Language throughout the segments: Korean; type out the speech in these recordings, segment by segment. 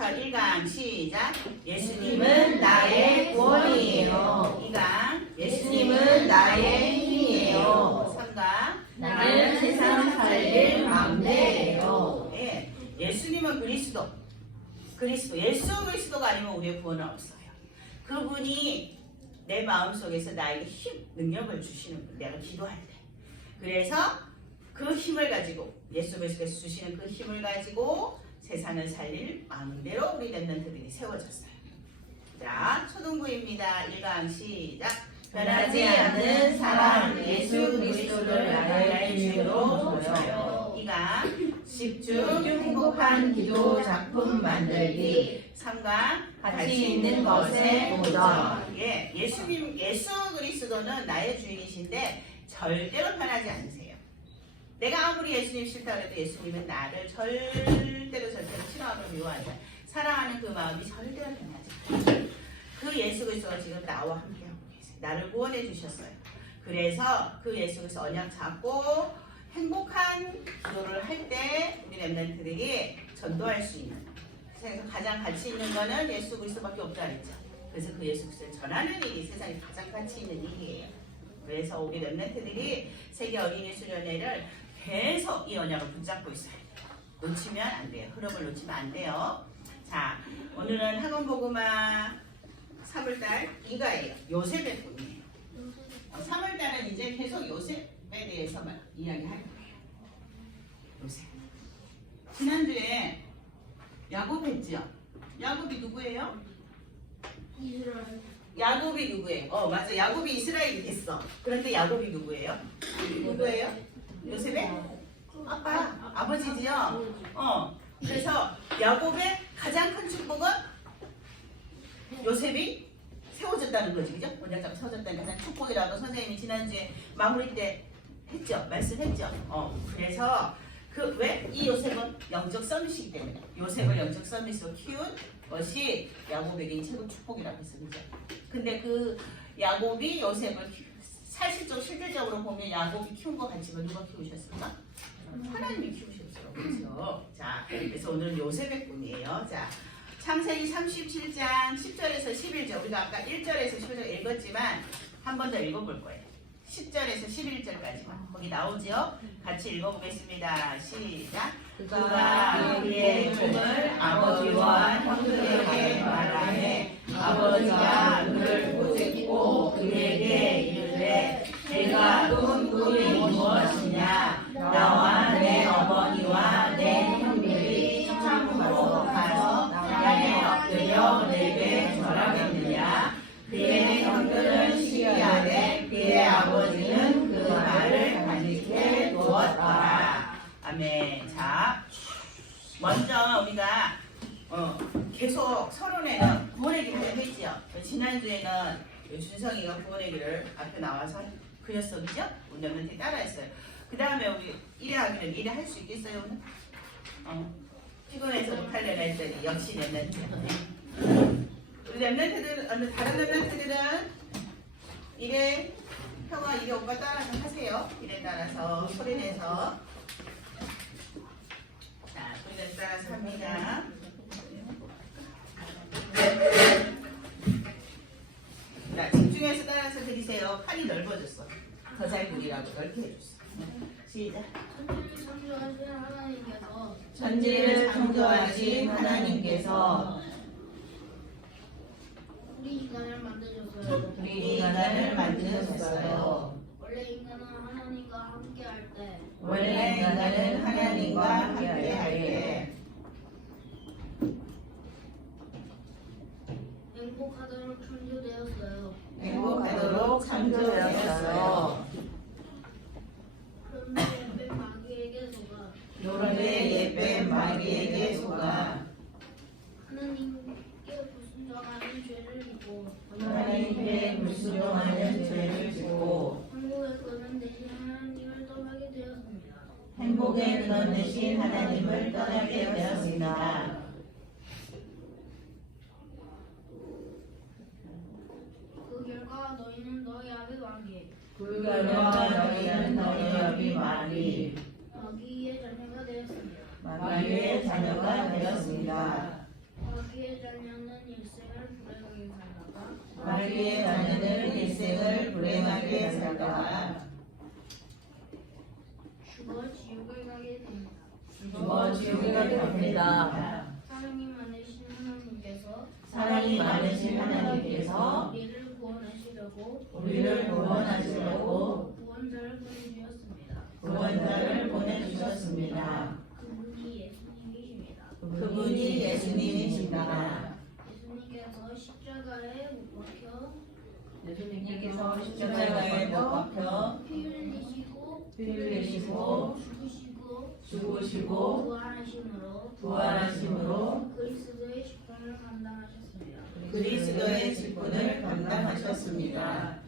곱하기 1강 시작. 예수님은 나의 구원이에요. 2강 예수님은 나의 힘이에요. 3강 나는 세상 살릴 망대예요. 예, 예수님은 그리스도. 예수 그리스도가 아니면 우리의 구원은 없어요. 그분이 내 마음속에서 나에게 힘, 능력을 주시는 분, 내가 기도할 때. 그래서 그 힘을 가지고 예수 그리스도께서 주시는 그 힘을 가지고 세상을 살릴 마음대로 우리 렘넌트들이 세워졌어요. 자, 초등부입니다. 1강 시작. 변하지 않는 사랑 예수 그리스도를 나의 주로 줘요. 2강 집중 행복한 기도 작품 만들기. 3강 가치 있는 것에 도전. 예, 예수 그리스도는 나의 주인이신데 절대로 변하지 않으세요. 내가 아무리 예수님 싫다 그래도 예수님은 나를 절대로 싫어하고 미워하지 않아요. 사랑하는 그 마음이 절대로 변하지 않아요. 그 예수 그리스도가 지금 나와 함께하고 계세요. 나를 구원해 주셨어요. 그래서 그 예수 그리스도 언약 잡고 행복한 기도를 할 때 우리 렘넌트들이 전도할 수 있는, 세상에서 가장 가치 있는 거는 예수 그리스도밖에 없다 그랬죠. 그래서 그 예수 그리스도를 전하는 일이 세상에 가장 가치 있는 일이에요. 그래서 우리 렘넌트들이 세계 어린이 수련회를 계속 이 언약을 붙잡고 있어요. 놓치면 안 돼요. 흐름을 놓치면 안 돼요. 자, 오늘은 학원복음화 3월달 2가예요. 요셉의 꿈이에요. 3월달은 이제 계속 요셉에 대해서만 이야기할 거예요. 요셉. 지난주에 야곱 했죠? 야곱이 누구예요? 야곱이 누구예요? 맞아. 야곱이 이스라엘이 됐어. 그런데 야곱이 누구예요? 누구예요? 요셉의 아빠, 아버지지요. 그래서 야곱의 가장 큰 축복은 요셉이 세워졌다는 거지, 그죠? 언약 잡고 세워졌다는 가장 축복이라고 선생님이 지난주에 마무리 때 했죠, 말씀했죠. 그래서 왜 이 요셉은 영적 서밋이기 때문에 요셉을 영적 서밋으로 키운 것이 야곱에게 최고 축복이라고 했어, 그죠? 근데 그 야곱이 요셉을 실질적으로 보면 야곱이 키운 것 같지만 누가 키우셨을까? 하나님이 키우셨어요. 그렇죠? 자, 그래서 오늘은 요셉의 꿈이에요. 자, 창세기 37장 10절에서 11절. 우리가 아까 1절에서 11절 읽었지만 한 번 더 읽어볼 거예요. 10절에서 11절까지만. 거기 나오죠? 같이 읽어보겠습니다. 시작. 그가 그의 꿈을 아버지와 형들에게 말하매 아버지가 그를 보듬고 그에게 이르되 내가 꾼 꿈이 무엇이냐? 나와 내 어머니와 내 형들이 창으로 가서 땅에 엎드려 내게 절하겠느냐? 그의 형들은 시기하되 그의 아버지는 그 말을 간직해 두었더라. 아멘. 자, 먼저 우리가 계속 서론에는 구원의 길을 했지요. 지난주에는 준성이가 구원의 길을 앞에 나와서 그렸어, 그죠? 우리 렘넌트들이 따라했어요. 그 다음에 우리 1회 하기는 1회 할 수 있겠어요, 오늘? 피곤해서 못하려고 했더니 역시 렘넌트. 우리 렘넌트들, 다른 렘넌트들은 1회 형아, 1회 오빠 따라서 하세요. 1회 따라서 소리내서. 자, 소리내서 따라서 합니다. 자, 집중해서 따라서 드리세요. 팔이 넓어졌어. 더 잘 보이라고 넓게 해줬어. 시작. 천지를 창조하신 하나님께서 우리 인간을 만드셨어요. 원래 인간은 하나님과 함께할 때 원래 인간은 하나님과 함께할 때 행복하도록 창조되었어요. 행복하도록 창조되었어요. 그런데 예배 마귀에게 속아 그런데 예배 마귀에게 속아 하나님께 불순종하는 죄를 짓고 하나님께 불순종하는 죄를 짓고 한국의 그는 대신 하나님을 떠나게 되었습니다. 행복의 근원 되신 하나님을 떠나게 되었습니다. 그 결과 너희는 너희 아비 마귀 그 결과 너희는 너희 아비 마귀의 자녀가 되었습니다. 마귀의 자녀가 되었습니다. 자기의 자녀들 일생을 불행하게 살다가 죽어 지옥을 가게 됩니다. 죽어 지옥에 갑니다. 사랑이 많으신 하나님께서 사랑이 많으신 하나님께서 우리를 구원하시려고 우리를 구원하시려고 구원자를 보내주셨습니다. 구원자를 보내주셨습니다. 그분이 예수님이십니다. 그분이 예수님이십니다. 예수님께서 십자가에 못 박혀 예수님께서 십자가에 못 박혀 피 흘리시고 피 흘리시고 죽으시고 부활하심으로 그리스도의 십자를 감당하셨습니다. 그리스도의 직분을 감당하셨습니다.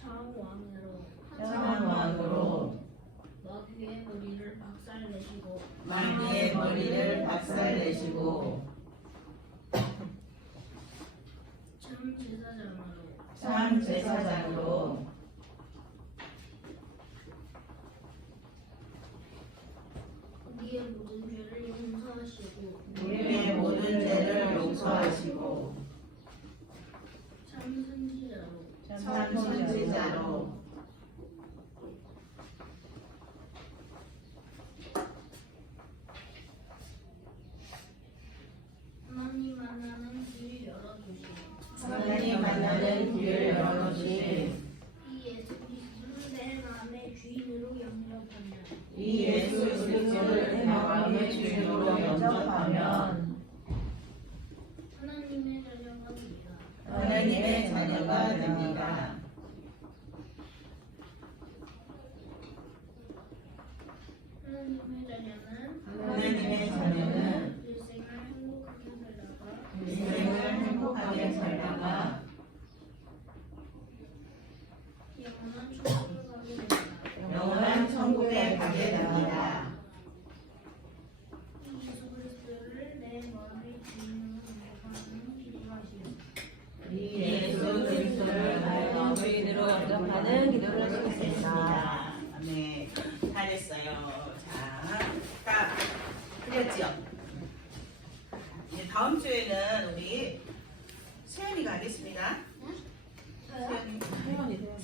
창왕으로 창왕으로 마귀의 머리를 박살내시고 마귀의 머리를 박살내시고 참 제사장으로 참 제사장으로 우리의 모든 죄를 용서하시고 우리의 모든 죄를 용서하시고 참 선지자로 참 선지자로 하나님 만나는 길을 열어주시고 하나님 만나는 길을 열어주신 이 예수 그리스도를 내 마음의 주인으로 영접하며 이 예수 그리스도를 내 마음의 주인으로 영접하면 하나님의 자녀가 됩니다. 하나님의 자녀가 됩니다. 하나님의 자녀는 하나님의 자녀는 일생을 행복하게 살다가 인생을 행복하게 살다가 영원한 천국을 가게 됩니다. 영원한 천국에 가게 됩니다. 예수 그리스도를 내 마음의 주인으로 영접하는 기도하시겠습니다. 이 예수 그리스도를 나의 마음의 주인으로 영접하는 기도를 드리겠습니다. 네, 잘했어요. 자, 그렸죠? 이제 다음 주에는 우리 세연이가 하겠습니다.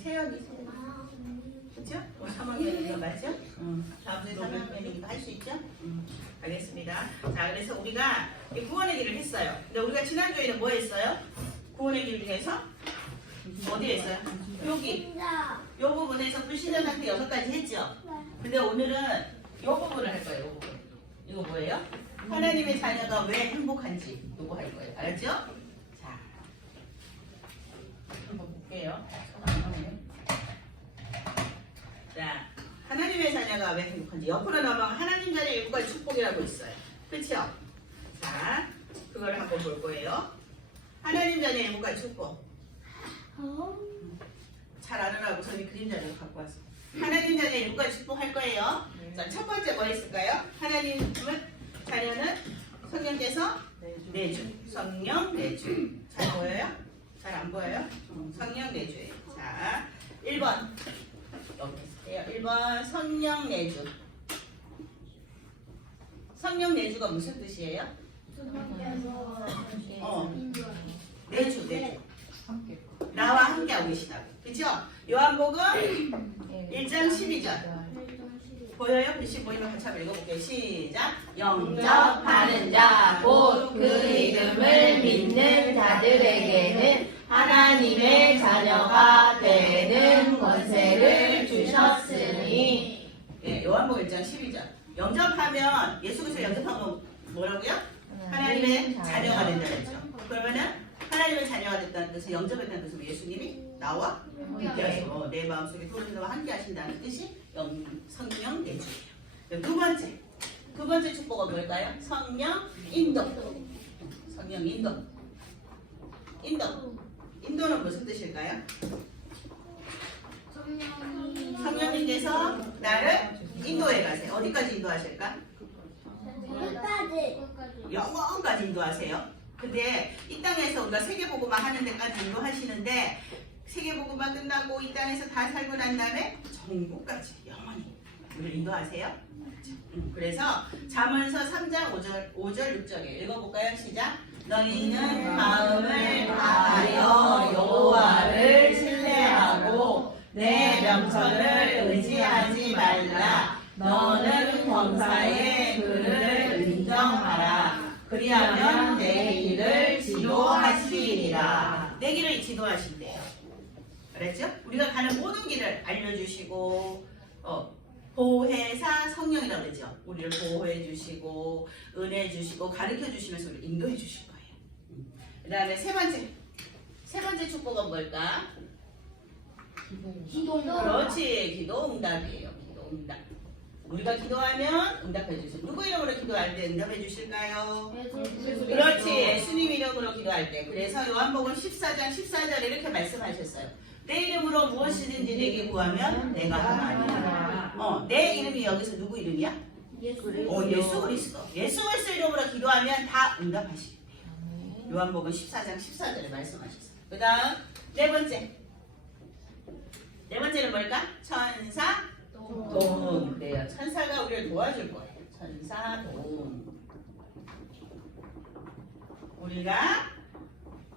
세연이. 그죠? 3학년이니까 맞죠? 다음 주에 3학년이니까 할 수 있죠? 알겠습니다. 자, 그래서 우리가 이 구원의 길을 했어요. 근데 우리가 지난주에는 뭐 했어요? 구원의 길 중에서 어디에 했어요? 여기. 요 부분에서 불신자 상태 6가지 했죠? 근데 오늘은 요 부분을 할 거예요. 요 부분. 이거 뭐예요? 하나님의 자녀가 왜 행복한지 요거 할 거예요. 알았죠? 자, 한번 볼게요. 안 나오네. 자, 하나님의 자녀가 왜 행복한지 옆으로 넘어가면 하나님 자녀 7가지 축복이라고 있어요. 그렇죠? 자, 그걸 한번 볼 거예요. 하나님 자녀 7가지 축복. 잘 알으라고 저희 그림자를 갖고 왔어. 하나님 자녀 7가지 축복 할 거예요. 자, 첫 번째 뭐 있을까요? 하나님은 자녀는 성령께서 내주. 성령 내주. 잘 보여요? 잘 안 보여요? 성령 내주예요. 자, 1번. 여기 있어요. 1번 성령 내주. 성령 내주가 무슨 뜻이에요? 내주. 나와 함께하고 계시다고. 그죠? 요한복음 1장 12절. 보여요? 글씨 보이면 같이 한번 읽어볼게요. 시작. 영접하는 자, 곧 그 이름을 믿는 자들에게는 하나님의 자녀가 되는 권세를 주셨으니. 네, 요한복음 1장 12절. 영접하면 예수 그리스도 영접하면 뭐라고요? 하나님의 자녀가 된다는 거죠. 그러면은 하나님의 자녀가 됐다는 뜻은 영접했다는 뜻은 예수님이 나와 함께하시고 내 마음속에 소리와 함께 하신다는 뜻이 성령 내주예요. 두 번째 축복은 뭘까요? 성령 인도. 성령 인도. 인도는 무슨 뜻일까요? 성령님께서 나를 인도해 가세요. 어디까지 인도하실까? 영원까지 인도하세요. 근데 이 땅에서 우리가 세계복음화 하는 데까지 인도하시는데 세계복음화 끝나고 이 땅에서 다 살고 난 다음에 천국까지 영원히 우리를 인도하세요. 그래서 잠언서 3장 5절 6절에 읽어볼까요? 시작. 너희는 마음을 다하여 여호와를 신뢰하고 내 명철을 의지하지 말라. 너는 범사에 그를 인정하라. 그리하면 내 길을 지도하시리라. 내 길을 지도하신대요. 그랬죠? 우리가 가는 모든 길을 알려주시고 보혜사 성령이라고 그러죠. 우리를 보호해 주시고 은혜 주시고 가르쳐 주시면서 우리를 인도해 주실 거예요. 그 다음에 세 번째 축복은 뭘까? 그렇지. 기도 응답이에요. 기도 응답. 우리가 기도하면 응답해 주세요. 누구 이름으로 기도할 때 응답해 주실까요? 그렇지. 예수님 이름으로 기도할 때. 그래서 요한복음 14장 14절에 이렇게 말씀하셨어요. 내 이름으로 무엇이든지 내게 구하면 내가 하리라. 내 이름이 여기서 누구 이름이야? 예수 그리스도. 예수 그리스도 이름으로 기도하면 다 응답하시겠대요. 요한복음 14장 14절에 말씀하셨어요. 그 다음 네 번째는 뭘까? 천사 도움. 그래요. 천사가 우리를 도와줄 거예요. 천사 도움. 우리가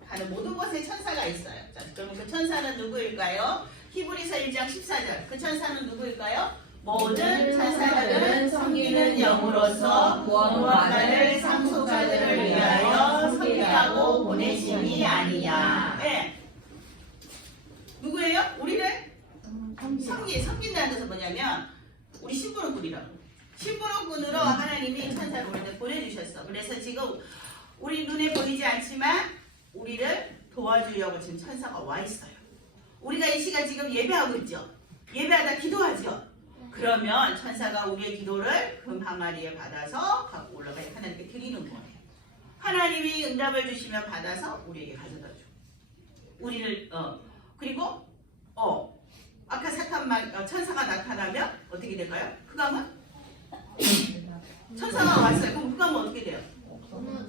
가는 모든 곳에 천사가 있어요. 자, 그럼 그 천사는 누구일까요? 히브리서 1장 14절. 그 천사는 누구일까요? 모든 천사들은 섬기는 영으로서 구원받을 상속자들을 위하여 섬기라고 보내심이 아니냐. 네. 누구예요? 우리를 섬긴다는 것은 뭐냐면 우리 심부름꾼이라고. 심부름꾼으로 하나님이 천사를 우리한테 보내주셨어. 그래서 지금 우리 눈에 보이지 않지만 우리를 도와주려고 지금 천사가 와 있어요. 우리가 이 시간 지금 예배하고 있죠. 예배하다 기도하죠. 그러면 천사가 우리의 기도를 금 항아리에 받아서 갖고 올라가 하나님께 드리는 거예요. 하나님이 응답을 주시면 받아서 우리에게 가져다 줘. 우리를 그리고 아까 천사가 나타나면 어떻게 될까요? 흑암은 천사가 왔어요. 그럼 흑암은 어떻게 돼요?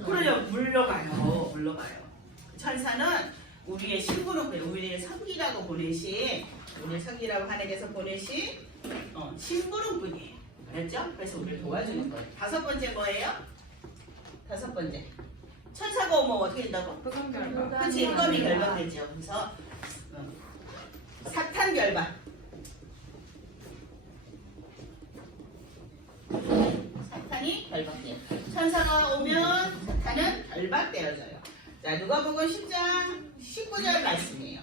그래요. 물러가요. 천사는 우리의 신부름꾼, 우리를 섬기라고 보내신, 우리를 섬기라고 하나님께서 보내신 신부름꾼이에요. 알았죠? 그래서 우리를 도와주는 거예요. 다섯 번째 뭐예요? 다섯 번째. 천사가 오면 어떻게 된다고? 그렇지. 흑암이 결박되죠. 그래서 사탄 결박. 사탄이 결박돼요. 천사가 오면 사탄은 결박되어져요. 자, 누가복음 10장 19절 말씀이에요.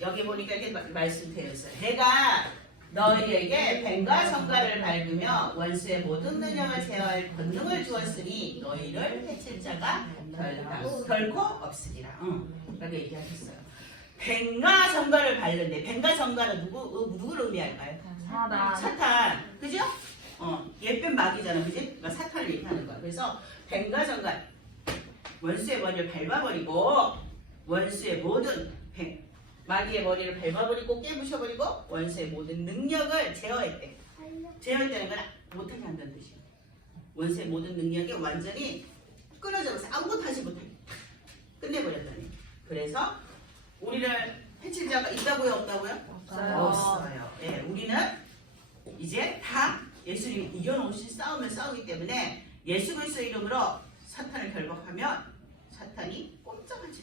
여기 보니까 이렇게 말씀되어 있어요. 내가 너희에게 뱀과 성과를 밟으며 원수의 모든 능력을 제어할 권능을 주었으니 너희를 해칠 자가 결코 없으리라. 라고 얘기하셨어요. 뱀과 성과를 밟는데 뱀과 성과는 누구를 의미할까요? 사탄. 그죠? 예쁜 마귀잖아. 그지? 그러니까 사탄을 얘기하는 거야. 그래서 뱀과 성과 원수의 머리를 밟아버리고 원수의 모든 마귀의 머리를 밟아버리고 깨부셔버리고 원수의 모든 능력을 제어했대. 제어했다는 건 못하게 한다는 뜻이야. 원수의 모든 능력이 완전히 끊어져서 아무것도 하지 못하게 끝내버렸다니. 그래서 우리를 해칠 자가 있다고요? 없다고요? 없어요. 예, 우리는 이제 다 예수님이 이겨놓으신 싸움을 싸우기 때문에 예수 그리스도 이름으로 사탄을 결박하면 사탄이 꼼짝하지 못해.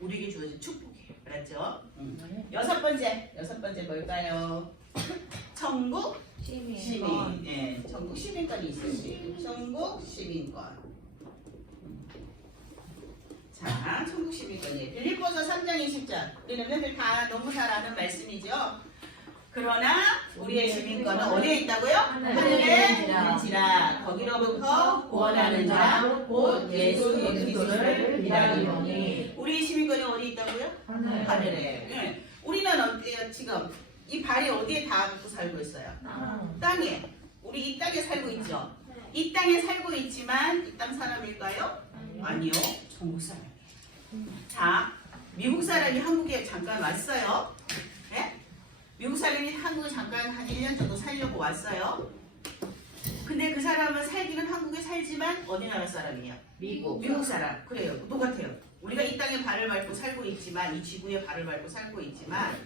우리에게 주어진 축복이에요. 알았죠? 여섯 번째 뭘까요? 천국 시민. 네, 천국 시민권이 있으시. 천국 시민권. 자, 천국 시민권이에요. 빌립보서 3장 20절. 우리는 맨날 다 너무 잘 아는 말씀이죠. 그러나 우리의 시민권은 어디에 있다고요? 하늘에 있지라. 거기로부터 구원하는 자 곧 예수 그리스도를 기다리노니. 우리의 시민권이 어디 있다고요? 하늘에. 네. 우리는 어때요? 지금 이 발이 어디에 닿고 살고 있어요? 땅에. 우리 이 땅에 살고 있죠. 이 땅에 살고 있지만 이 땅 사람일까요? 아니요. 천국 사람이에요. 자, 미국 사람이 한국에 잠깐 왔어요. 네? 미국 사람이 한국에 잠깐 한 1년 정도 살려고 왔어요. 근데 그 사람은 살기는 한국에 살지만 어디 나라 사람이에요? 미국 사람. 그래요. 똑같아요. 우리가 이 땅에 발을 밟고 살고 있지만 이 지구에 발을 밟고 살고 있지만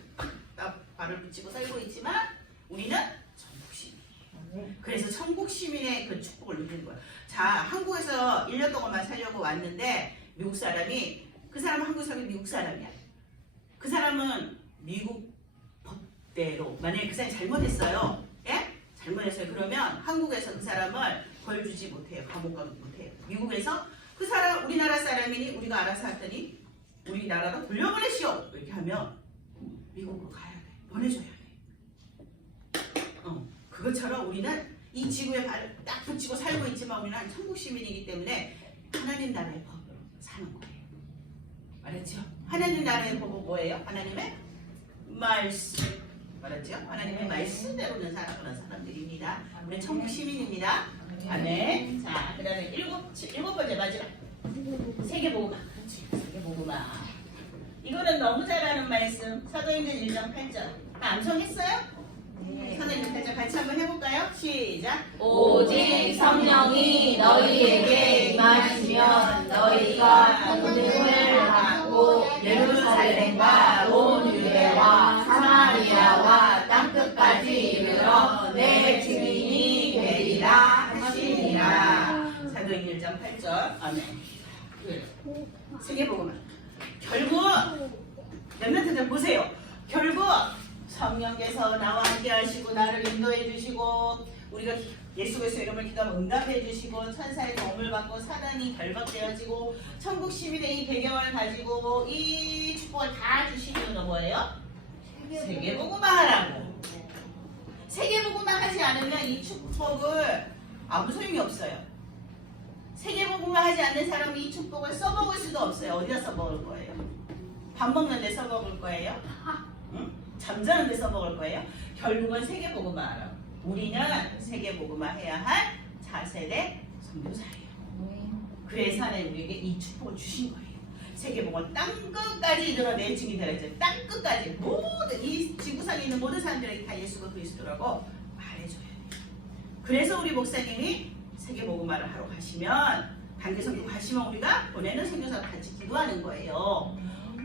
발을 붙이고 살고 있지만 우리는 천국 시민이에요. 그래서 천국 시민의 그 축복을 누리는 거예요. 자, 한국에서 1년 동안만 살려고 왔는데 미국 사람이 그 사람은 한국 사람이 미국 사람이야. 그 사람은 미국 법대로 만약에 그 사람이 잘못했어요. 예? 잘못했어요. 그러면 한국에서 그 사람을 벌 주지 못해요. 감옥 가도 못해요. 미국에서 그 사람 우리나라 사람이니 우리가 알아서 하더니 우리나라로 돌려보내시오 이렇게 하면 미국으로 가야 돼. 보내줘야 돼. 그것처럼 우리는 이 지구에 발을 딱 붙이고 살고 있지만 우리는 천국 시민이기 때문에 하나님 나라의 법으로 사는 거예요. 알았죠? 하나님 나라의 법은 뭐예요? 하나님의 말씀. 알았죠? 하나님의 말씀대로는 살아가는 사람들입니다. 우리는 천국 시민입니다. 아멘. 자, 그 다음에 일곱 번째 마지막. 세계복음화. 그렇지. 세계복음화. 이거는 너무 잘 아는 말씀. 사도행전 1장 8절. 다 암송했어요? 선생님 살짝 같이 한번 해볼까요? 시작. 오직 성령이 너희에게 임하시면 너희가 권능을 받고 예루살렘과 온 유대와 사마리아와 땅끝까지 이르러 내 증인이 되리라 하시니라. 사도행전 1장 8절. 아멘. 세계복음화. 결국 렘넌트들 보세요. 결국 성령께서 나와 함께 하시고 나를 인도해 주시고 우리가 예수 그리스도 이름을 기도하면 응답해 주시고 천사의 도움을 받고 사단이 결박되어지고 천국 시민의 이 배경을 가지고 이 축복을 다 주신 이유는 뭐예요? 세계복음화 하라고. 세계복음화 하지 않으면 이 축복을 아무 소용이 없어요. 세계복음화 하지 않는 사람은 이 축복을 써먹을 수도 없어요. 어디다 써먹을 거예요? 밥 먹는 데 써먹을 거예요? 응? 잠자는 데 써먹을 거예요? 결국은 세계복음화 하라고. 우리는 세계복음화 해야 할 차세대 선교사예요. 그래서 하나님 우리에게 이 축복을 주신 거예요. 세계복음화 땅끝까지 이르러 내 증인이 되었죠. 땅끝까지 모든 이 지구상에 있는 모든 사람들에게 다 예수가 그리스도라고 말해줘야 돼요. 그래서 우리 목사님이 세계복음화를 하러 가시면 단계선교 가시면 우리가 보내는 선교사와 같이 기도하는 거예요.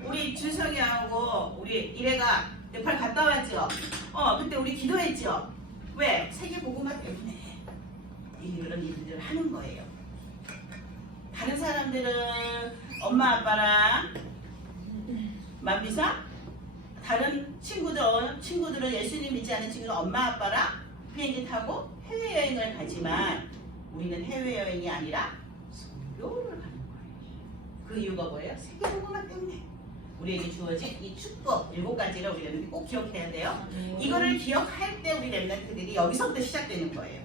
우리 준성이하고 우리 이래가 네팔 갔다 왔죠. 그때 우리 기도했죠. 왜? 세계복음화 때문에 이런 일들을 하는 거예요. 다른 사람들은 엄마 아빠랑 만비사 다른 친구들은 예수님 믿지 않는 친구들은 엄마 아빠랑 비행기 타고 해외여행을 가지만 우리는 해외여행이 아니라 선교를 가는 거예요. 그 이유가 뭐예요? 세계복음화 때문에. 우리에게 주어진 이 축복 7가지를 우리는 꼭 기억해야 돼요. 이거를 기억할 때 우리 렘넌트들이 여기서부터 시작되는 거예요.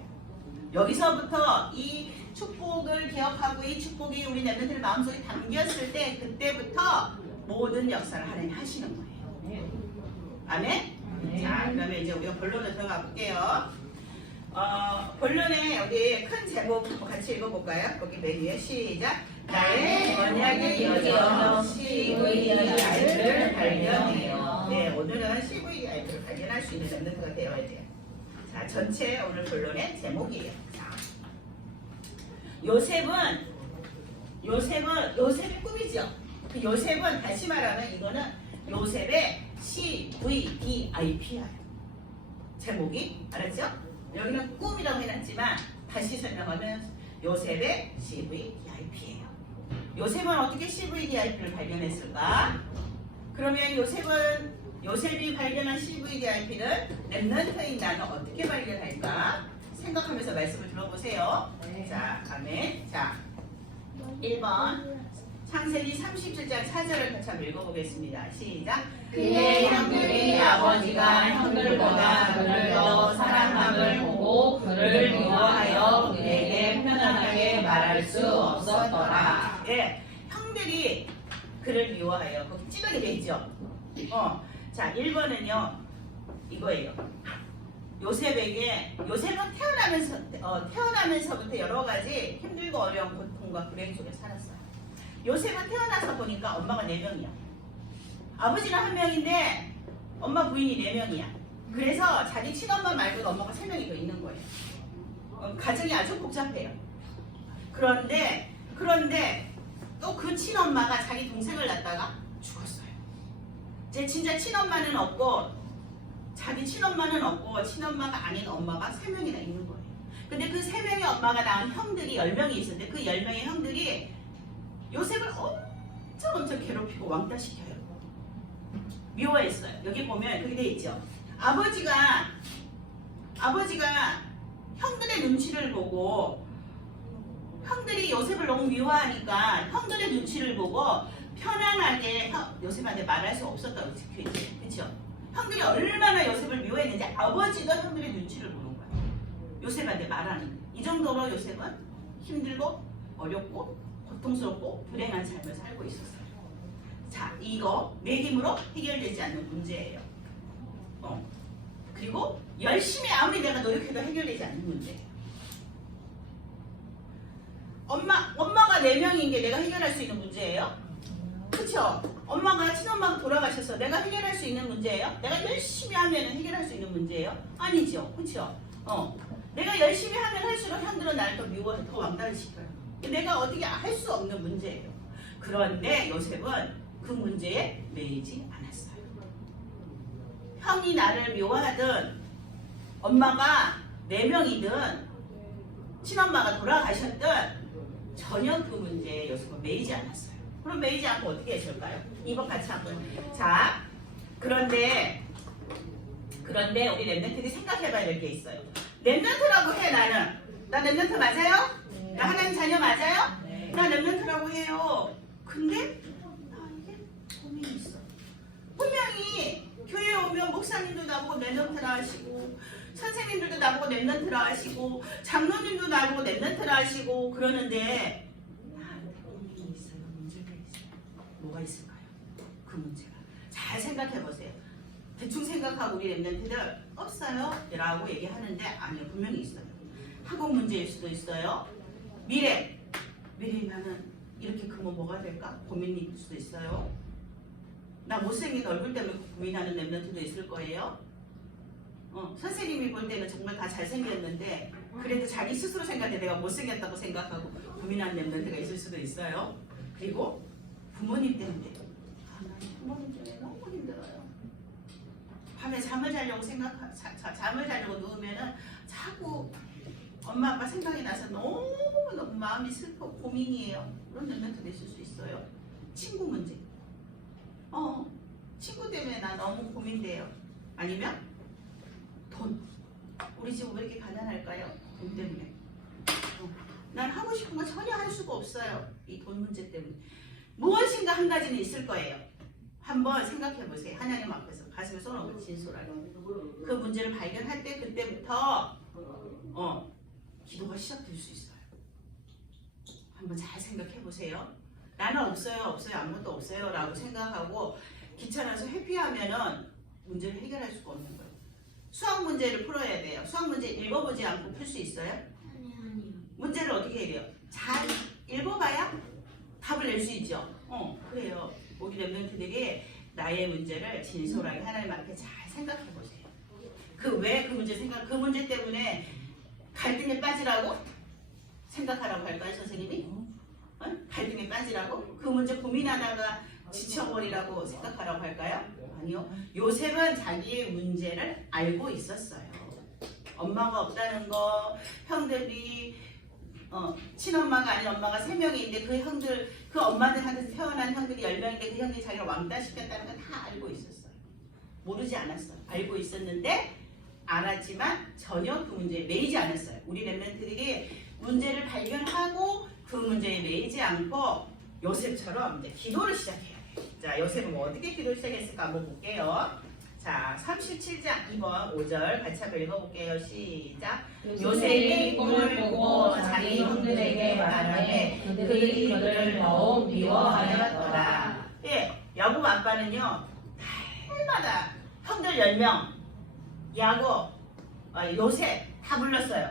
여기서부터 이 축복을 기억하고 이 축복이 우리 렘넌트들 마음속에 담겼을 때 그때부터 모든 역사를 하나님 하시는 거예요. 아멘? 자, 그러면 이제 우리가 본론으로 들어가 볼게요. 본론에 여기 큰 제목 같이 읽어볼까요? 거기 맨 위에 시작. 나의 언약의 여정 CVI를 발견해요. 네, 오늘은 CVI를 발견할 수 있는 렘넌트가 되어야 돼요. 자, 전체 오늘 본론의 제목이에요. 자, 요셉의 꿈이죠. 그 요셉은 다시 말하면 이거는 요셉의 CVDIP예요. 제목이 알았죠? 여기는 꿈이라고 해놨지만 다시 설명하면 요셉의 CVDIP예요. 요셉은 어떻게 CVDIP를 발견했을까? 그러면 요셉이 발견한 CVDIP를 렘넌트인 나는 어떻게 발견할까? 생각하면서 말씀을 들어보세요. 자, 아멘. 자, 1번 창세기 37장 4절을 같이 한번 읽어보겠습니다. 시작. 그의 형들이 아버지가 형들보다 그를 더 사랑함을 보고 그를 미워하여 그에게 편안하게 말할 수 없었더라. 네, 형들이 그를 미워하여 거기 찌르게 돼 있죠. 자, 1번은요 이거예요. 요셉은 태어나면서부터 여러 가지 힘들고 어려운 고통과 불행 속에 살았어요. 요셉은 태어나서 보니까 엄마가 4명이야. 아버지는 1명인데 엄마 부인이 4명이야. 그래서 자기 친엄마 말고도 엄마가 3명이 더 있는 거예요. 가정이 아주 복잡해요. 그런데 또 그 친엄마가 자기 동생을 낳다가 죽었어요. 이제 진짜 친엄마는 없고 자기 친엄마는 없고 친엄마가 아닌 엄마가 3명이나 있는 거예요. 근데 그 3명의 엄마가 낳은 형들이 10명이 있었는데 그 10명의 형들이 요셉을 엄청 괴롭히고 왕따시켜요. 미워했어요. 여기 보면 그렇게 돼 있죠. 아버지가 형들의 눈치를 보고 형들이 요셉을 너무 미워하니까 형들의 눈치를 보고 편안하게 요셉한테 말할 수 없었다고 적혀있죠. 그렇죠? 형들이 얼마나 요셉을 미워했는지 아버지가 형들의 눈치를 보는 거야. 요셉한테 말하는 거야. 이 정도로 요셉은 힘들고 어렵고 고통스럽고 불행한 삶을 살고 있었어요. 자, 이거 내 힘으로 해결되지 않는 문제예요. 그리고 열심히 아무리 내가 노력해도 해결되지 않는 문제예요. 엄마가 4명인 게 내가 해결할 수 있는 문제예요? 그쵸? 친엄마가 돌아가셔서 내가 해결할 수 있는 문제예요? 내가 열심히 하면 해결할 수 있는 문제예요? 아니죠. 그쵸? 내가 열심히 하면 할수록 형들은 나를 더 미워해, 더 왕따를 시켜요. 내가 어떻게 할 수 없는 문제예요. 그런데 요셉은 그 문제에 매이지 않았어요. 형이 나를 미워하든 엄마가 4명이든 친엄마가 돌아가셨든 전혀 그 문제에 요셉은 매이지 않았어요. 그럼 매이지 않고 어떻게 했을까요? 2번 같이 한번. 자, 그런데 우리 랩런트들이 생각해봐야 될 게 있어요. 랩런트라고 해. 나 랩런트 맞아요? 나 하나님 자녀 맞아요? 나 랩런트라고 해요. 근데 나에게 고민이 있어. 분명히 교회에 오면 목사님도 나보고 랩런트라 하시고 선생님들도 나보고 랩런트라 하시고 장로님도 나보고 랩런트라 하시고 그러는데 나한테 고민이 있어요. 문제가 있어요. 뭐가 있을까요? 그 문제가. 잘 생각해보세요. 대충 생각하고 우리 랩런트들 없어요 라고 얘기하는데 아니요, 분명히 있어요. 학업 문제일 수도 있어요. 미래 나는 이렇게 크면 뭐가 될까? 고민일 수도 있어요. 나 못생긴 얼굴 때문에 고민하는 랩런트도 있을 거예요. 선생님이 볼 때는 정말 다 잘생겼는데 그래도 자기 스스로 생각해 내가 못생겼다고 생각하고 고민하는 랩런트가 있을 수도 있어요. 그리고 부모님 때문에 난 부모님 때문에 너무 힘들어요. 밤에 잠을 자려고 잠을 자려고 누우면은 자꾸 엄마 아빠 생각이 나서 너무 마음이 슬퍼 고민이에요. 그런 랩런트도 있을 수 있어요. 친구 문제. 친구 때문에 나 너무 고민돼요. 아니면 돈. 우리 집은 왜 이렇게 가난할까요? 돈 때문에. 난 하고 싶은 거 전혀 할 수가 없어요. 이 돈 문제 때문에. 무엇인가 한 가지는 있을 거예요. 한번 생각해 보세요. 하나님 앞에서 가슴에 손을 진솔하게. 그 문제를 발견할 때 그때부터 기도가 시작될 수 있어요. 한번 잘 생각해 보세요. 나는 없어요 아무것도 없어요 라고 생각하고 귀찮아서 회피하면은 문제를 해결할 수가 없는 거예요. 수학 문제를 풀어야 돼요. 수학 문제 읽어보지 않고 풀 수 있어요? 아니요. 문제를 어떻게 해야 돼요? 잘 읽어봐야 답을 낼 수 있죠. 그래요. 우리 랩런트들이 나의 문제를 진솔하게 하나님 앞에 잘 생각해 보세요. 그 문제 때문에 갈등에 빠지라고 생각하라고 할까요, 선생님이? 갈등에 빠지라고? 그 문제 고민하다가 지쳐버리라고 생각하라고 할까요? 아니요. 요셉은 자기의 문제를 알고 있었어요. 엄마가 없다는 거, 형들이 친엄마가 아닌 엄마가 3명인데 그 엄마들한테서 태어난 형들이 10명인데 그 형들이 자기를 왕따시켰다는 건 다 알고 있었어요. 모르지 않았어요. 알고 있었는데 알았지만 전혀 그 문제에 매이지 않았어요. 우리 랩런트들이 문제를 발견하고 그 문제에 매이지 않고 요셉처럼 이제 기도를 시작해야 돼요. 자, 요셉은 어떻게 기도를 시작했을까 한번 볼게요. 자, 37장 2번 5절 같이 한번 읽어볼게요. 시작. 요셉이 꿈을 보고 자기 형들에게 말하되 그들이 그들을 더욱 미워하였더라. 예, 야곱 아빠는요 날마다 형들 10명 요셉 다 불렀어요.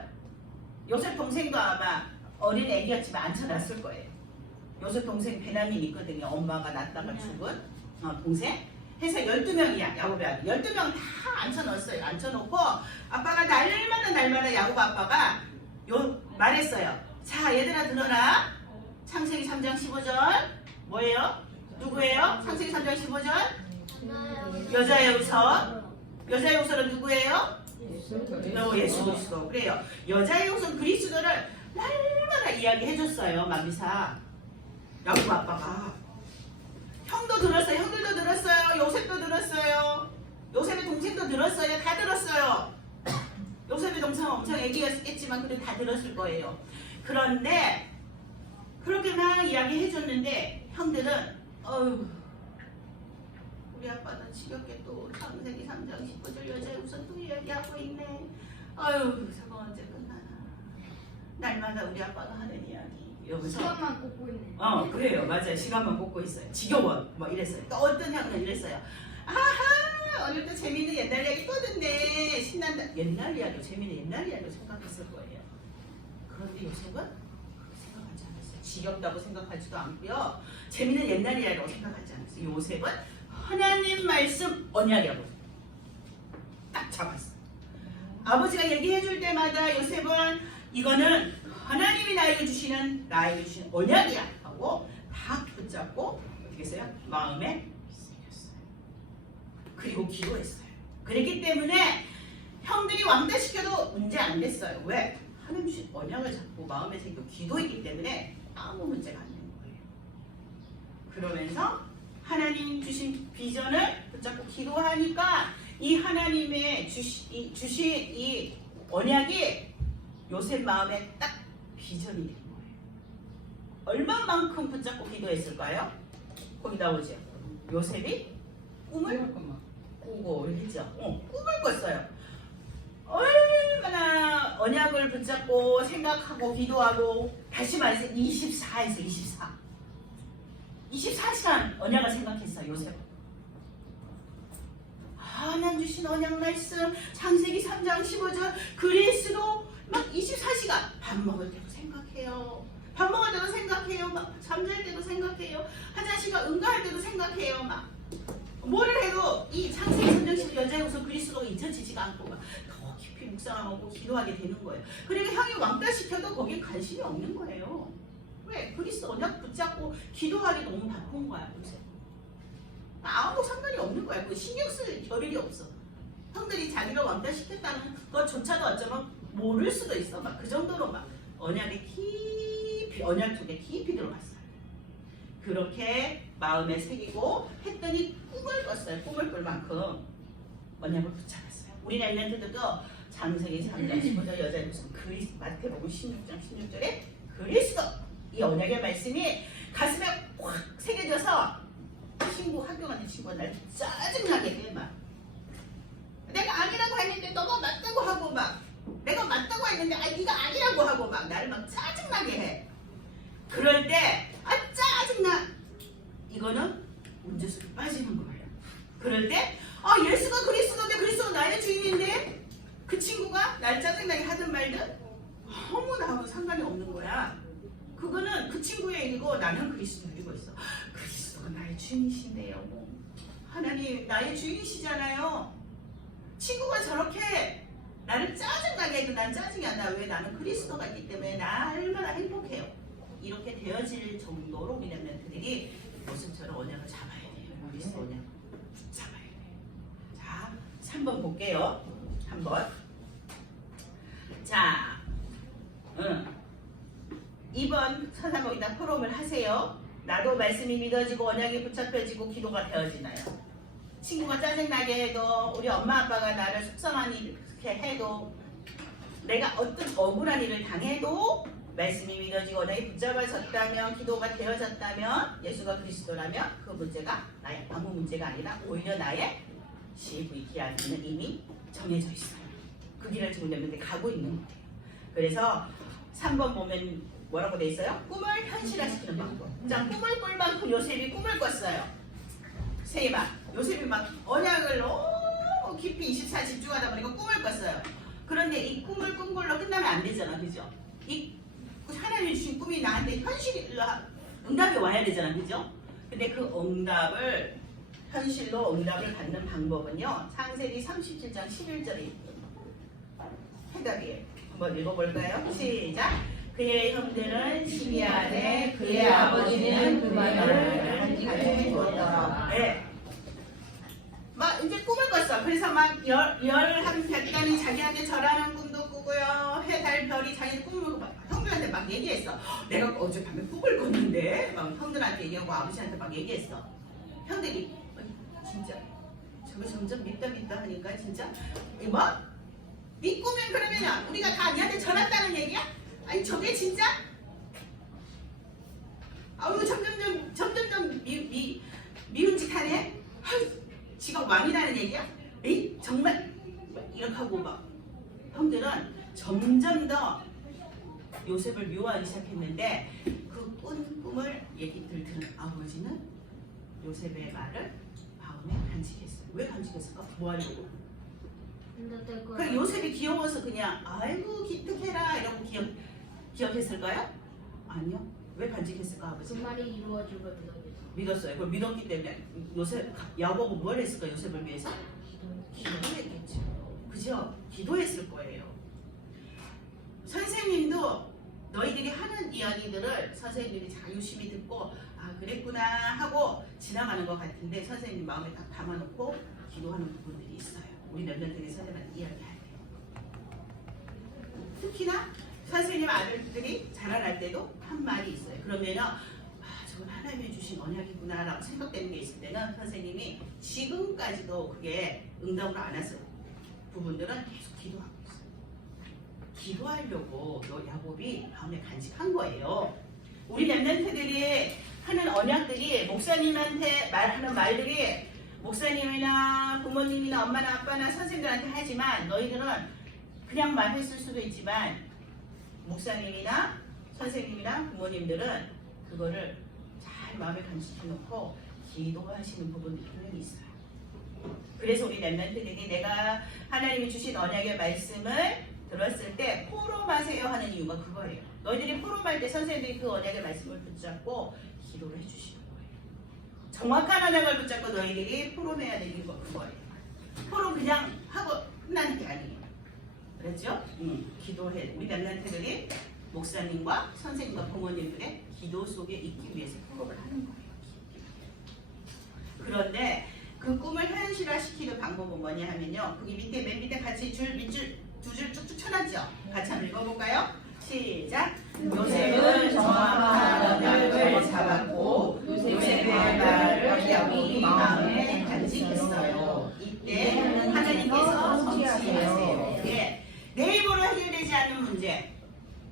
요셉 동생도 아마 어린 애기였지만 앉혀놨을 거예요. 요셉 동생 베냐민 있거든요. 엄마가 낳다가 죽은 동생. 해서 12명이야. 야곱의 아들. 12명 다 앉혀놓았어요. 앉혀놓고 아빠가 날마다 야곱 아빠가 말했어요. 자, 얘들아 들어라. 창세기 3장 15절 뭐예요? 누구예요? 창세기 3장 15절 여자의 우선. 여자의 우선은 누구예요? 예수 그리스도. 그래요. 여자의 우선 그리스도를 날마다 이야기해줬어요. 마귀사. 야곱 아빠가. 형도 들었어요. 형들도 들었어요. 요셉도 들었어요. 요셉의 동생도 들었어요. 다 들었어요. 요셉의 동생은 엄청 애기였겠지만 그래도 다 들었을 거예요. 그런데 그렇게 막 이야기해줬는데 형들은 어휴 우리 아빠는 지겹게 또 창세기 3장 19절 여자의 우선 또 이야기하고 있네. 아유 저거 언제 끝나나. 날마다 우리 아빠가 하는 이야기 이러면서 시간만 꽂고 있네. 그래요. 맞아요. 시간만 꽂고 있어요. 지겨워. 뭐 이랬어요. 또 어떤 형은 이랬어요. 아하 오늘 또 재밌는 옛날 이야기 또 듣네. 신난다. 옛날 이야기 재밌는 옛날 이야기 생각했을 거예요. 그런데 요셉은 그렇게 생각하지 않았어요. 지겹다고 생각하지도 않고요. 재밌는 옛날 이야기라고 생각하지 않았어요. 요셉은 하나님 말씀 언약이라고 딱 잡았어요. 아버지가 얘기해 줄 때마다 요셉은 이거는 하나님이 나에게 주시는 언약이야 하고 다 붙잡고 어떻게 했어요? 마음에 새겼어요. 그리고 기도했어요. 그랬기 때문에 형들이 왕따시켜도 문제 안 됐어요. 왜? 하나님 주신 언약을 잡고 마음에 새기고 기도했기 때문에 아무 문제가 안 되는 거예요. 그러면서 하나님 주신 비전을 붙잡고 기도하니까 이 하나님의 주신 이 언약이 요셉 마음에 딱 비전이 된 거예요. 얼마만큼 붙잡고 기도했을까요? 거기 나오죠. 요셉이 꿈을 꾸고 했죠. 꿈을 꿨어요. 얼마나 언약을 붙잡고 생각하고 기도하고 다시 말해서 24에서 24시간 언약을 생각했어요. 요셉은. 하나님 주신 언약 말씀 창세기 3장 15절 그리스도 막 24시간 밥 먹을 때도 생각해요. 밥 먹을 때도 생각해요. 막 잠잘 때도 생각해요. 화장실과 응가할 때도 생각해요. 막 뭐를 해도 이 창세기 3장 15절 여자의 우선 그리스도가 잊혀지지가 않고 막 더 깊이 묵상하고 기도하게 되는 거예요. 그리고 형이 왕따 시켜도 거기에 관심이 없는 거예요. 왜? 그리스도 언약 붙잡고 기도하기 너무 바쁜 거야. 요새. 아무도 상관이 없는 거야. 그 신경 쓸 겨를이 없어. 형들이 자기가 왕따 시켰다는 것조차도 어쩌면 모를 수도 있어. 막 그 정도로 막 언약에 깊이 언약 속에 깊이 들어갔어요. 그렇게 마음에 새기고 했더니 꿈을 꿨어요. 꿈을 꿀 만큼 언약을 붙잡았어요. 우리 랩런트들도 창세기 3장 15절 여자의 무슨 그리스도 마태복음 16장 16절에 그리스도 이 언약의 말씀이 가슴에 확 새겨져서 친구 학교 가는 친구가 날 짜증나게 해 막. 내가 아니라고 했는데 너가 맞다고 하고 막 내가 맞다고 했는데 네가 아니라고 하고 막 나를 막 짜증나게 해. 그럴 때 짜증나. 이거는 문제 속에 빠지는 거예요. 그럴 때 예수가 그리스도인데 그리스도는 나의 주인인데 그 친구가 날 짜증나게 하든 말든 아무 나하고 상관이 없는 거야. 그거는 그 친구의 일이고 나는 그리스도를 누리고 있어. 그리스도가 나의 주인이신데요. 뭐. 하나님 나의 주인이시잖아요. 친구가 저렇게 나를 짜증나게 해도 난 짜증이 안 나. 왜? 나는 그리스도가 있기 때문에 나 얼마나 행복해요. 이렇게 되어질 정도로 우리 랩런트들이 모습처럼 언약을 잡아야 돼요. 그리스도 언약 잡아야 돼요. 자, 3번 볼게요. 한번. 자, 2번 서사모이다 포럼을 하세요. 나도 말씀이 믿어지고 언약이 붙잡혀지고 기도가 되어지나요? 친구가 짜증나게 해도 우리 엄마 아빠가 나를 속상한 이렇게 해도 내가 어떤 억울한 일을 당해도 말씀이 믿어지고 언약이 붙잡아졌다면 기도가 되어졌다면 예수가 그리스도라면 그 문제가 나의 아무 문제가 아니라 오히려 나의 CVTR는 이미 정해져 있어요. 그 길을 지금 냈는데 가고 있는 거예요. 그래서 3번 보면 뭐라고 돼 있어요? 꿈을 현실화시키는 방법. 자, 꿈을 꿀 만큼 요셉이 꿈을 꿨어요. 세이바 요셉이 막 언약을 너무 깊이 24 집중하다 보니까 꿈을 꿨어요. 그런데 이 꿈을 꾼 걸로 끝나면 안 되잖아, 그죠? 이 하나님이 주신 꿈이 나한테 현실로 응답이 와야 되잖아, 그죠? 근데 그 응답을 현실로 응답을 받는 방법은요, 창세기 37장 11절에 있거든요. 해답이에요. 한번 읽어볼까요? 시작. 그의 형들은 시기하되 그의 아버지는 그 말을 간직해 두었더라. 네. 막 이제 꿈을 꿨어. 그래서 막 열한 백단이 자기한테 절하는 꿈도 꾸고요. 해, 달, 별이 자기 꿈을 형들한테 막 막 얘기했어. 내가 어젯밤에 꿈을 꿨는데 막 형들한테 얘기하고 아버지한테 막 얘기했어. 형들이 진짜 저거 점점 믿다 하니까 진짜 뭐? 네 꿈은 그러면 우리가 다 니한테 전했다는 얘기야? 아니 저게 진짜? 아우 점점점 미운 짓 하네? 아유, 지가 왕이라는 얘기야? 에이 정말 이렇게 하고 막 형들은 점점 더 요셉을 미워하기 시작했는데 그 꿈을 얘기들 들은 아버지는 요셉의 말을 마음에 간직했어요. 왜 간직했을까? 뭐 하려고? 그냥 요셉이 귀여워서 그냥 아이고 기특해라 이러고 기억했을까요? 아니요. 왜 간직했을까 아버지? 그 말이 이루어질 걸 믿었겠죠. 믿었어요. 그걸 믿었기 때문에 요셉 야곱은 뭘 했을까 요셉을 위해서? 기도했겠죠. 그죠? 기도했을 거예요. 선생님도 너희들이 하는 이야기들을 선생님이 자유심히 듣고 아 그랬구나 하고 지나가는 것 같은데 선생님 마음에 딱 담아놓고 기도하는 부분들이 있어요. 우리 멤버들이 선생님한테 이야기할 때 특히나 선생님 아들들이 자라날 때도 한 말이 있어요. 그러면은 아 저건 하나님이 주신 언약이구나 라고 생각되는 게 있을 때는 선생님이 지금까지도 그게 응답을 안 했을 부분들은 계속 기도하고 있어요. 기도하려고 야곱이 마음에 간직한 거예요. 우리 랩런트들이 하는 언약들이 목사님한테 말하는 말들이 목사님이나 부모님이나 엄마나 아빠나 선생님들한테 하지만 너희들은 그냥 말했을 수도 있지만 목사님이나 선생님이나 부모님들은 그거를 잘 마음에 간직해 놓고 기도하시는 부분들이 분명히 있어요. 그래서 우리 랩런트들이 내가 하나님이 주신 언약의 말씀을 들었을 때 포럼하세요 하는 이유가 그거예요. 너희들이 포럼할 때 선생님들이 그 언약의 말씀을 붙잡고 기도를 해주시는 거예요. 정확한 언약을 붙잡고 너희들이 포럼해야 되는 거 그거예요. 포럼 그냥 하고 끝나는 게 아니에요. 그랬죠? 기도해. 우리 랩런트들이 목사님과 선생님과 부모님들의 기도 속에 있기 위해서 포럼을 하는 거예요. 그런데 그 꿈을 현실화시키는 방법은 뭐냐 하면요. 거기 밑에 맨 밑에 같이 밑줄 두 줄 쭉쭉 쳐놨죠? 같이 한번 읽어볼까요? 시작! 요셉은 정확한 언약을 잡았고 요셉의 말을 야곱이 마음에 간직했어요. 이때 하나님께서 성취하세요. 예. 내 힘으로 해결되지 않는 문제,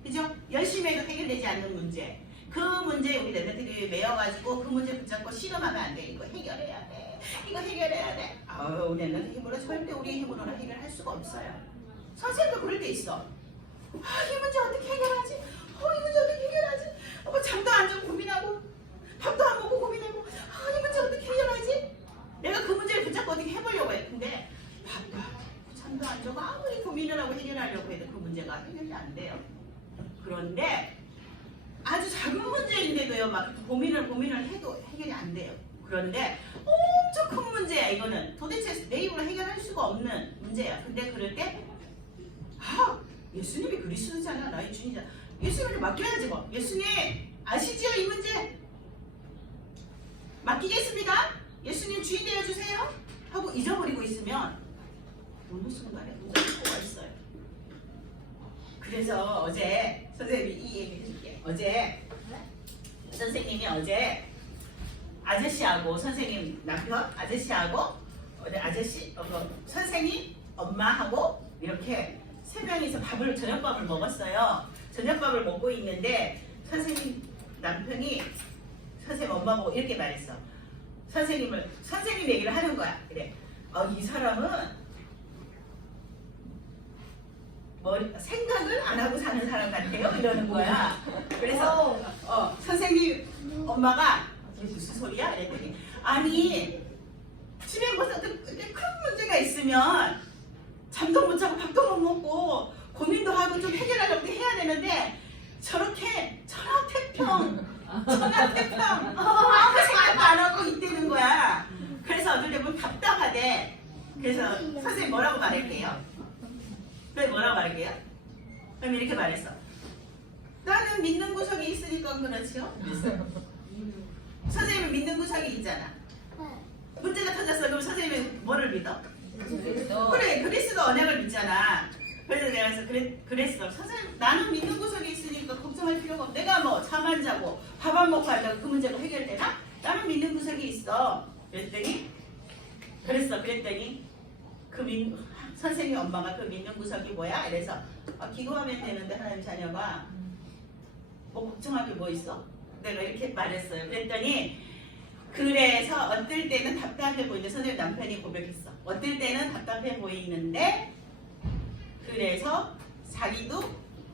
그죠? 열심히 해도 해결되지 않는 문제, 그 문제에 우리 랩런트들이 매여가지고 그 문제 붙잡고 씨름하면 안 돼. 이거 해결해야 돼. 이거 해결해야 돼. 아우 우리 랩런트 힘으로 절대 우리 힘으로는 해결할 수가 없어요. 선생님도 그럴 때 있어. 아, 이 문제 어떻게 해결하지? 이 문제 어떻게 해결하지? 잠도 안 자고 고민하고 밥도 안 먹고 고민하고 이 문제 어떻게 해결하지? 내가 그 문제를 붙잡고 어떻게 해보려고 했는데 밥도 안 먹고 잠도 안 자고 아무리 고민을 하고 해결하려고 해도 그 문제가 해결이 안 돼요. 그런데 아주 작은 문제인데도요 막 고민을 해도 해결이 안 돼요. 그런데 엄청 큰 문제야. 이거는 도대체 내 힘으로 해결할 수가 없는 문제야. 근데 그럴 때 예수님이 그리스도잖아. 나의 주인이잖아. 예수님을 맡겨야지 뭐. 예수님 아시죠 이 문제? 맡기겠습니다. 예수님 주인 되어주세요 하고 잊어버리고 있으면 어느 순간에 문제가 와 있어요. 그래서 어제 선생님이 이 얘기 해줄게. 어제 선생님이 아저씨하고 선생님 남편 아저씨하고 아저씨 선생님 엄마하고 이렇게 세 명이서 저녁밥을 먹었어요. 저녁밥을 먹고 있는데 선생님 남편이 선생님 엄마 보고 이렇게 말했어. 선생님 얘기를 하는 거야. 그래. 이 사람은 생각을 안 하고 사는 사람 같아요. 이러는 거야. 그래서 선생님 엄마가 이게 무슨 소리야? 그랬더니 아니 집에 무슨 큰 문제가 있으면 잠도 못 자고 밥도 못 먹고 고민도 하고 좀 해결하려고 해야 되는데 저렇게 천하태평 아무 생각도 안 하고 있다는 거야. 그래서 어떨 때 보면 답답하대. 그래서 선생님 뭐라고 말할게요? 뭐라고 말할게요? 그럼 이렇게 말했어. 나는 믿는 구석이 있으니까 그렇지요? 선생님은 믿는 구석이 있잖아. 문제가 터졌어. 그럼 선생님은 뭐를 믿어? 그래, 그리스도 언약을 믿잖아. 그래서 내가 그랬어. 선생님, 나는 믿는 구석이 있으니까 걱정할 필요 잠안 자고 밥 안 먹고 한다고 그 문제가 해결되나? 나는 믿는 구석이 있어. 그랬더니 선생님 엄마가 그 믿는 구석이 뭐야? 이래서 기도하면 되는데 하나님 자녀가 뭐 걱정할 게 뭐 있어? 내가 이렇게 말했어요. 그랬더니 그래서 어떨 때는 답답해 보이는데 선생님 남편이 고백했어. 어떨 때는 답답해 보이는데 그래서 자기도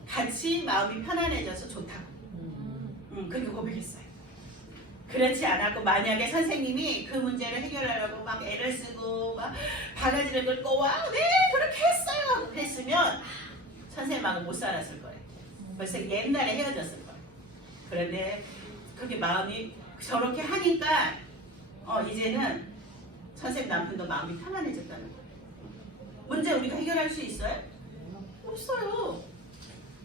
같이 마음이 편안해져서 좋다고. 그렇게 고백했어요. 그렇지 않았고 만약에 선생님이 그 문제를 해결하려고 막 애를 쓰고 막 바가지를 긁고 와 왜 그렇게 했어요? 했으면 선생님하고 못 살았을 거예요. 벌써 옛날에 헤어졌을 거예요. 그런데 그렇게 마음이 저렇게 하니까 이제는 선생님 남편도 마음이 편안해졌다는 거예요. 문제 우리가 해결할 수 있어요? 없어요.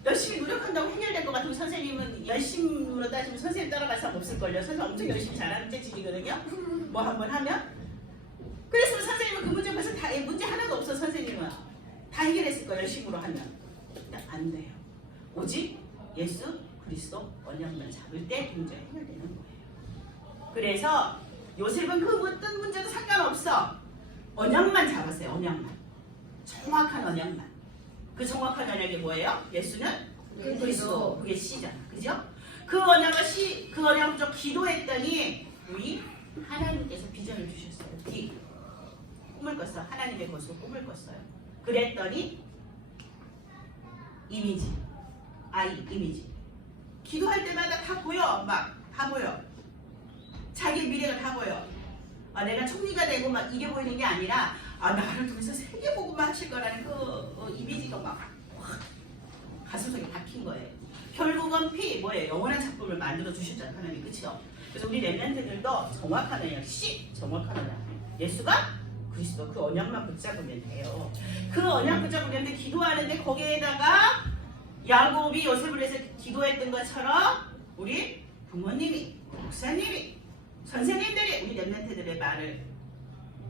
열심히 노력한다고 해결될 것 같으면 선생님은 열심으로 따지면 선생님 따라갈 사람 없을걸요. 선생님 엄청 열심히 잘하는 재질이거든요. 뭐 한번 하면. 그래서 선생님은 그 문제 벌써 다 문제 하나도 없어. 선생님은 다 해결했을 거예요. 열심으로 하면. 근데 안 돼요. 오직 예수 그리스도 언약만 잡을 때 문제 해결되는 거예요. 그래서 요셉은 그 어떤 문제도 상관없어. 언약만 잡았어요. 언약만. 정확한 언약만. 그 정확한 언약이 뭐예요? 예수는 그리스도. 그게 C잖아. 그죠? 그 언약을 좀 기도했더니 우리 하나님께서 비전을 주셨어요. D. 꿈을 꿨어. 하나님의 것으로 꿈을 꿨어요. 그랬더니 이미지. 이미지. 기도할 때마다 다 보여. 막 다 보여. 자기 미래가 다 보여. 내가 총리가 되고 막 이게 보이는 게 아니라 나를 통해서 세계 복음만 하실 거라는 그 이미지가 막 가슴속에 박힌 거예요. 결국은 뭐예요? 영원한 작품을 만들어 주셨잖아요. 하나님. 그렇죠? 그래서 우리 렘넌트들도 정확한 언약, 정확한 언약. 예수가 그리스도 그 언약만 붙잡으면 돼요. 그 언약 붙잡으면 되는데 기도하는데 거기에다가 야곱이 요셉을 위해서 기도했던 것처럼 우리 부모님이, 목사님이, 선생님들이 우리 렘넌트들의 말을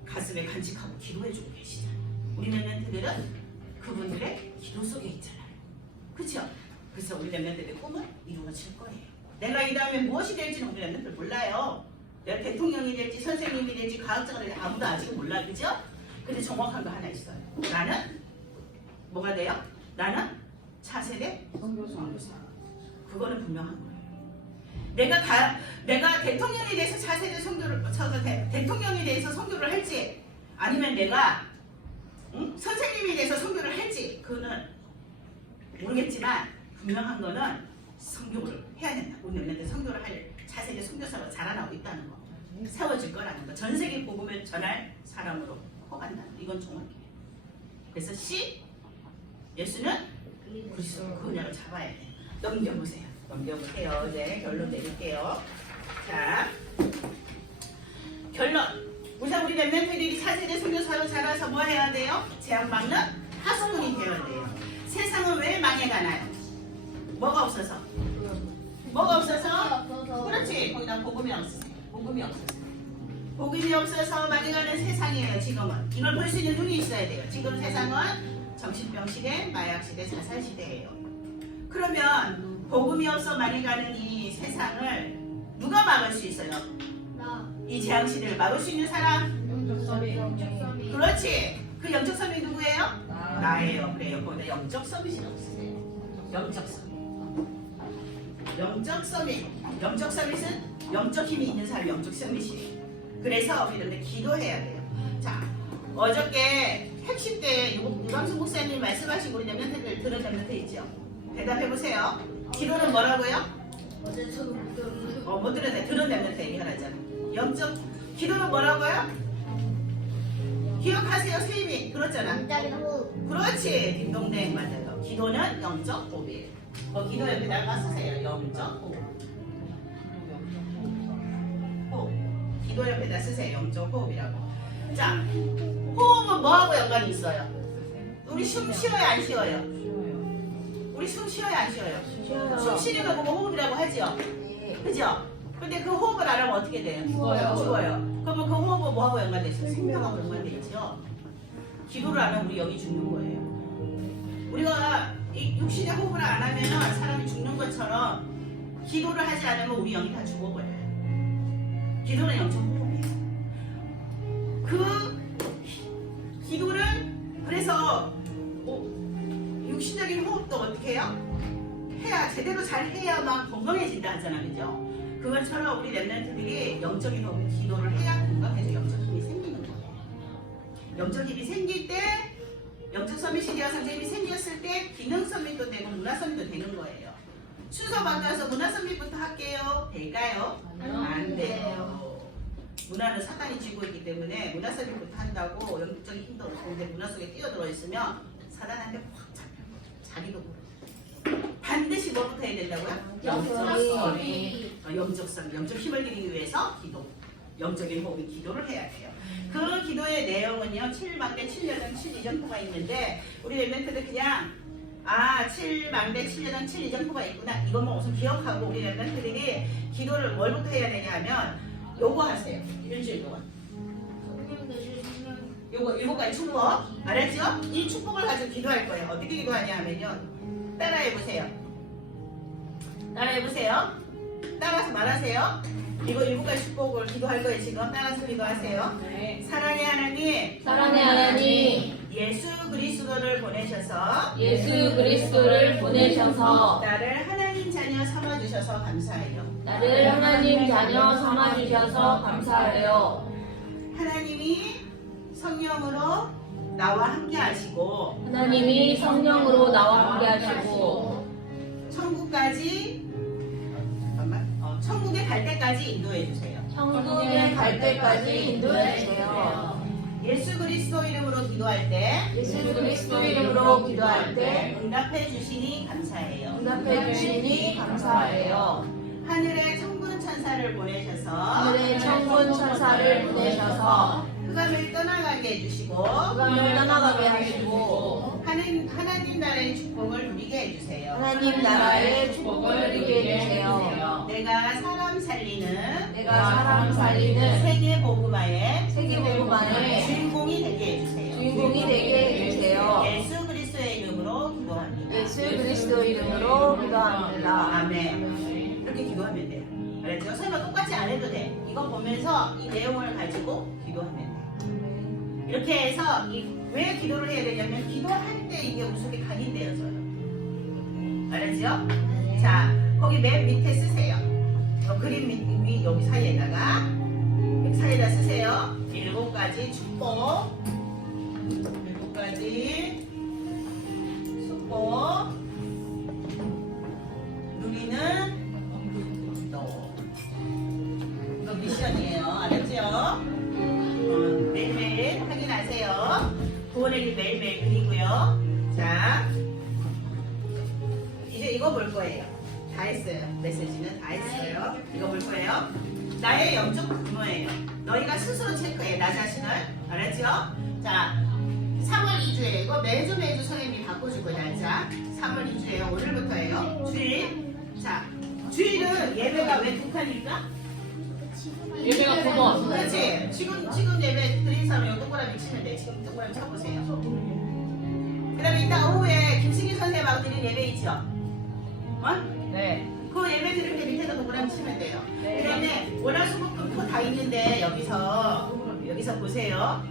가슴에 간직하고 기도해주고 계시잖아요. 우리 렘넌트들은 그분들의 기도 속에 있잖아요. 그렇죠? 그래서 우리 렘넌트들의 꿈은 이루어질 거예요. 내가 이 다음에 무엇이 될지는 우리 렘넌트들 몰라요. 내가 대통령이 될지 선생님이 될지 과학자가 될지 아무도 아직 몰라요. 그죠? 근데 정확한 거 하나 있어요. 나는 뭐가 돼요? 나는 차세대 선교사. 그거는 분명한 거예요. 내가 대통령에 대해서 차세대 선교를 대통령에 대해서 선교를 할지 아니면 내가 선생님에 대해서 선교를 할지 그거는 모르겠지만 분명한 거는 선교를 해야 된다. 우리는 선교를 할 차세대 선교사가 자라나고 있다는 거. 세워질 거라는 거. 전 세계 복음을 전할 사람으로 뽑았다는 거. 이건 정확해요. 그래서 C 예수는 그리스도 그 언약을 잡아야 돼. 넘겨보세요. 이제 결론 내릴게요. 자, 결론. 우선 우리 렘넌트들이 차세대 선교사로 자라서 뭐 해야 돼요? 재앙 막는 하수꾼이 되어야 돼요. 세상은 왜 망해가나요? 뭐가 없어서? 그렇지. 거기다 복음이 없으세요. 복음이 없어서 망해가는 세상이에요. 지금은. 이걸 볼 수 있는 눈이 있어야 돼요. 지금 세상은 정신병 시대, 마약 시대, 자살 시대예요. 그러면 복음이 없어 망해가는 이 세상을 누가 막을 수 있어요? 이 재앙 시대를 막을 수 있는 사람? 그렇지. 그 영적 섬이 누구예요? 나예요. 그래요. 거기다 영적 서밋이라고 쓰세요. 영적 서밋은 영적 힘이 있는 사람이 영적 서밋이에요. 그래서 우리는 기도해야 돼요. 자, 어저께 핵심 때 유광수 목사님 말씀하신 우리 렘넌트들 들은 렘넌트 있죠? 대답해보세요. 기도는 뭐라고요? 못 들었네. 들은 렘넌트 얘기하라잖아. 기도는 뭐라고요? 기억하세요. 세임이 그렇잖아. 그렇지. 딩동댕 맞아요. 기도는 영적 호흡이에요. 기도 옆에다가 쓰세요. 영적 호흡. 기도 옆에다 쓰세요. 영적 호흡이라고. 자, 호흡은 뭐하고 연관이 있어요? 우리 숨 쉬어요? 안 쉬어요? 우리 숨 쉬어요? 안 쉬어요? 숨 쉬는 거 보고 호흡이라고 하죠? 그죠? 근데 그 호흡을 안 하면 어떻게 돼요? 죽어요. 그러면 그 호흡은 뭐하고 연관돼 있어요? 생명하고 연관돼 있죠? 기도를 안 하면 우리 여기 죽는 거예요. 우리가 이 육신의 호흡을 안 하면 사람이 죽는 것처럼 기도를 하지 않으면 우리 영이 다 죽어버려요. 기도는 영적 호흡이에요. 그 기도를 그래서 육신적인 호흡도 어떻게 해요? 해야 제대로 잘 해야만 건강해진다 하잖아, 그죠? 그것처럼 우리 랩런트들이 영적인 호흡, 기도를 해야 건강해져 영적 힘이 생기는 거예요. 영적 힘이 생길 때, 영적 서밋이되어 성적 힘이 생겼을 때 기능 서밋도 되고 문화 서밋도 되는 거예요. 순서 바꿔서 문화 서밋부터 할게요. 될까요? 안 돼요. 문화는 사단이 쥐고 있기 때문에 문화 서밋부터 한다고 영적인 힘도 없는데 문화 속에 뛰어들어 있으면 사단한테 확 잡혀요. 자기도 모르고. 반드시 뭐부터 해야 된다고요? 영적 서밋, 영적 힘을 기르기 위해서 기도. 영적인 호흡이 기도를 해야 돼요. 그 기도의 내용은요, 7망대 7여정 7이정포가 있는데 우리 랩런트들 그냥 7망대 7여정 7이정포가 있구나 이것만 우선 기억하고 우리 랩런트들이 기도를 뭘부터 해야 되냐 하면 요거 하세요. 일주일 동안. 요거 7가지 축복 알았죠? 이 축복을 가지고 기도할 거예요. 어떻게 기도하냐 하면요, 따라해보세요. 따라서 말하세요. 이거 7가지 축복을 기도할 거예요. 지금 따라서 기도하세요. 네. 사랑의 하나님, 사랑의 하나님, 예수 그리스도를 보내셔서 나를 하나님 자녀 삼아 주셔서 감사해요. 나를 하나님 자녀 삼아 주셔서 감사해요. 하나님이 성령으로 나와 함께 하시고 하나님이 성령으로 나와 함께 하시고 천국에 갈 때까지 인도해 주세요. 천국에 갈 때까지 인도해 주세요. 예수 그리스도 이름으로 기도할 때 예수 그리스도 이름으로 기도할 때 응답해 주시니 감사해요. 응답해 주시니 감사해요. 하늘의 천군 천사를 보내셔서 하늘의 천군 천사를 보내셔서 흑암을 떠나가게 해주시고 흑암을 떠나가게 하시고 하나님 나라의 축복을 누리게 해주세요. 하나님 나라의 축복을 누리게 해주세요. 내가 사람 살리는 세계 복음화의 주인공이 되게 해주세요. 예수 그리스도의 이름으로 기도합니다. 예수 그리스도 이름으로 기도합니다. 아멘. 그렇게 기도하면 돼요. 알았죠? 설마 똑같이 안 해도 돼. 이거 보면서 이 내용을 가지고 기도하면 돼. 이렇게 해서 왜 기도를 해야 되냐면 기도할 때 이게 우리 속에 각인되어져요. 알았죠? 자, 거기 맨 밑에 쓰세요. 그림 밑 여기 사이에다가 쓰세요. 7가지 축복, 7가지 축복 누리는 기도. 이거 미션이에요. 알았죠? 매일매일 확인하세요. 구원의 길 매일매일 그리고요. 자, 이제 이거 볼 거예요. 다 했어요. 메시지는 다 했어요. 이거 볼 거예요. 나의 영적 근호예요. 너희가 스스로 체크해. 나 자신을. 알았죠? 자, 3월 2주에 이거 매주 선생님이 바꿔줄 거예요. 날짜. 3월 2주에요. 오늘부터예요. 주일. 자, 주일은 예배가 왜 2칸일까? 예배가 9번. 그렇지. 지금 예배 드린 사람 여기 동그라미 치면 돼. 지금 동그라미 쳐보세요. 그 다음에 이따 오후에 김승희 선생님하고 드린 예배 있죠? 네. 그 예배 드릴 때 밑에다 동그라미 치면 돼요. 네. 그 다음에 월화수목금 다 있는데 여기서 보세요.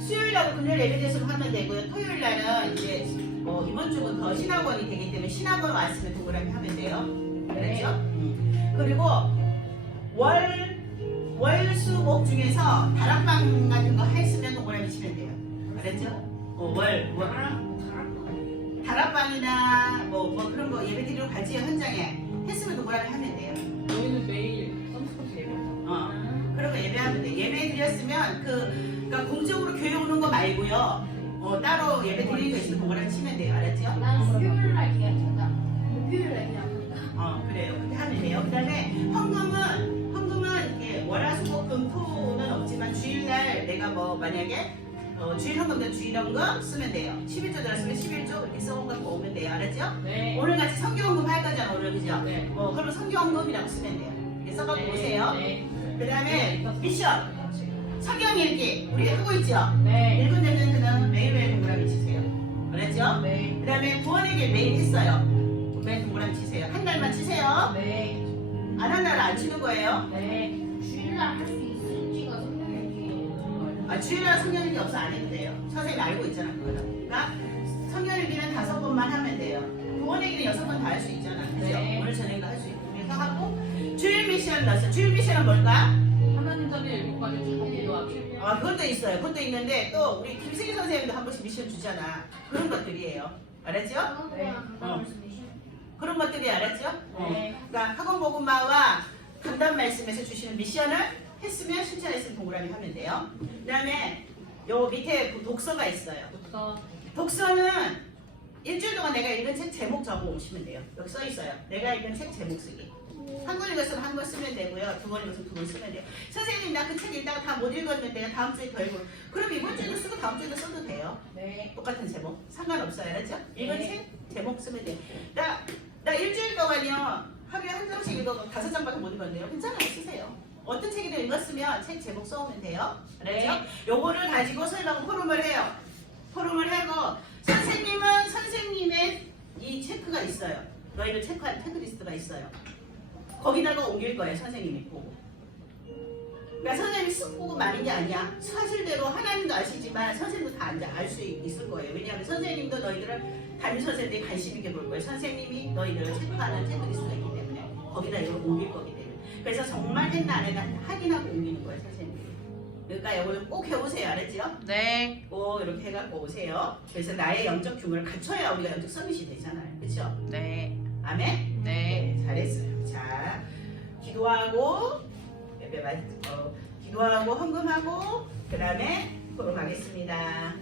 수요일하고 금요일 예배 대수로 하면 되고요. 토요일 날은 이제 이번 주부터 신학원이 되기 때문에 신학원 왔으면 동그라미 하면 돼요. 그렇죠? 그리고 월수목 중에서 다락방 같은 거 했으면 동그라미 치면 돼요. 알았죠? 다락방이나 뭐 그런 거 예배 드리러 가지요. 현장에 했으면 동그라미 하면 돼요. 저희는 매일 선수코스 예배. 그런 거 예배하면 돼. 예배 드렸으면 그러니까 공적으로 교회 오는 거 말고요. 따로 예배 드리는 거 있으면 동그라미 치면 돼요. 알았죠? 난 수요일 날 기억한다. 목요일 날 기억한다. 그래요. 그렇게 하면 돼요. 그 다음에 헌금은 이게 월화수목금토는 없지만 주일날 내가 만약에 주일 헌금도 주일 헌금 쓰면 돼요. 11조 들었으면 11조 이렇게 써갖고 오면 돼요. 알았죠? 네. 오늘 같이 성경헌금 할 거잖아. 오늘 그죠? 네. 그러면 성경헌금이라고 쓰면 돼요. 이렇게 써갖고 오세요. 네. 그 다음에 미션 성경 읽기 우리 하고 있죠? 네. 읽은 데는 매일매일 동그라미 치세요. 알았죠? 네. 그 다음에 구원의 길 매일 했어요. 매일 동그라미 치세요. 한 달만 치세요. 알았죠? 네. 안 한다를 안 치는 거예요. 네. 주일날 할 수 있을지가 성경일기예요. 주일날 성경일기 없어 안 해도 돼요. 선생님이 알고 있잖아 그거는. 그러니까 성경일기는 5번만 하면 돼요. 구원일기는 6번 다 할 수 있잖아. 그죠? 네. 오늘 저녁에도 할 수 있고. 그래서 하고 주일 미션 넣었어. 주일 미션은 뭘까? 하나님 전에 7가지 축복 기도하기. 아 그것도 있어요. 그것도 있는데 또 우리 김승희 선생님도 한 번씩 미션 주잖아. 그런 것들이에요. 알았죠? 네. 그런 것들이 알았죠? 네. 그러니까 학원 복음마와 강단 말씀에서 주시는 미션을 했으면 실천했으면 동그라미 하면 돼요. 그다음에 요 밑에 독서가 있어요. 독서. 독서는 일주일 동안 내가 읽은 책 제목 적어 오시면 돼요. 여기 써 있어요. 내가 읽은 책 제목 쓰기. 한 권 읽었으면 한 권 쓰면 되고요. 2권 읽었으면 2권 쓰면 돼요. 선생님 나 그 책 읽다가 다 못 읽었는데 내가 다음 주에 더 읽어. 그럼 이번 주에도 쓰고 다음 주에도 써도 돼요. 네. 똑같은 제목 상관없어요. 알았죠? 읽은 네. 책 제목 쓰면 돼요. 나 일주일 동안요 하루에 한 장씩 읽어도 5장밖에 못 읽었네요. 괜찮아요. 쓰세요. 어떤 책이든 읽었으면 책 제목 써오면 돼요. 알았죠? 네. 요거를 가지고 선생님하고 포럼을 해요. 포럼을 하고 선생님은 선생님의 이 체크가 있어요. 너희를 체크한 체크리스트가 있어요. 거기다가 옮길 거예요. 선생님이 보고. 그러니까 선생님이 쓱 보고 말인 게 아니야. 사실대로 하나님도 아시지만 선생님도 다 알 수 있을 거예요. 왜냐하면 선생님도 너희들을 담임 선생님들이 관심 있게 볼 거예요. 선생님이 너희들을 체크하는 체크리스트가 있기 때문에 거기다 이걸 옮길 거기 때문에. 그래서 정말 했나 안 했나 확인하고 옮기는 거예요. 선생님이. 그러니까 이걸 꼭 해보세요. 알았죠? 네. 꼭 이렇게 해갖고 오세요. 그래서 나의 영적 규모를 갖춰야 우리가 영적 서밋이 되잖아요. 그렇죠? 네. 아멘? 네. 잘했어요. 자, 기도하고 기도하고 헌금하고 그 다음에 포럼 하겠습니다.